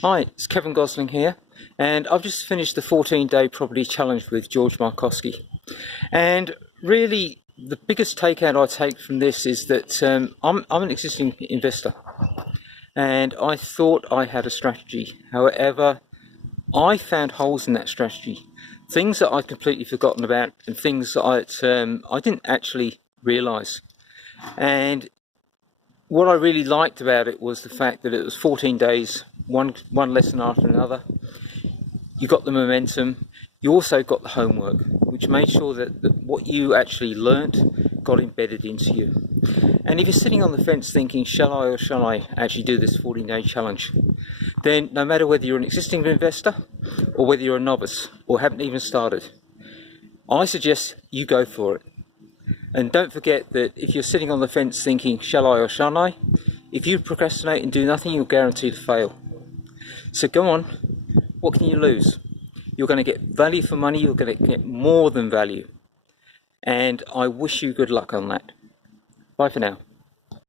Hi, it's Kevin Gosling here, and I've just finished the 14-day property challenge with George Markoski. And really, the biggest takeout I take from this is that I'm an existing investor, and I thought I had a strategy. However, I found holes in that strategy, things that I'd completely forgotten about, and things that I didn't actually realise. And what I really liked about it was the fact that it was 14 days, one lesson after another. You got the momentum, you also got the homework, which made sure that what you actually learnt got embedded into you. And if you're sitting on the fence thinking, shall I or shall I actually do this 14-day challenge, then no matter whether you're an existing investor or whether you're a novice or haven't even started, I suggest you go for it. And don't forget that if you're sitting on the fence thinking, shall I or shall I, if you procrastinate and do nothing, you're guaranteed to fail. So go on, what can you lose? You're going to get value for money, you're going to get more than value. And I wish you good luck on that. Bye for now.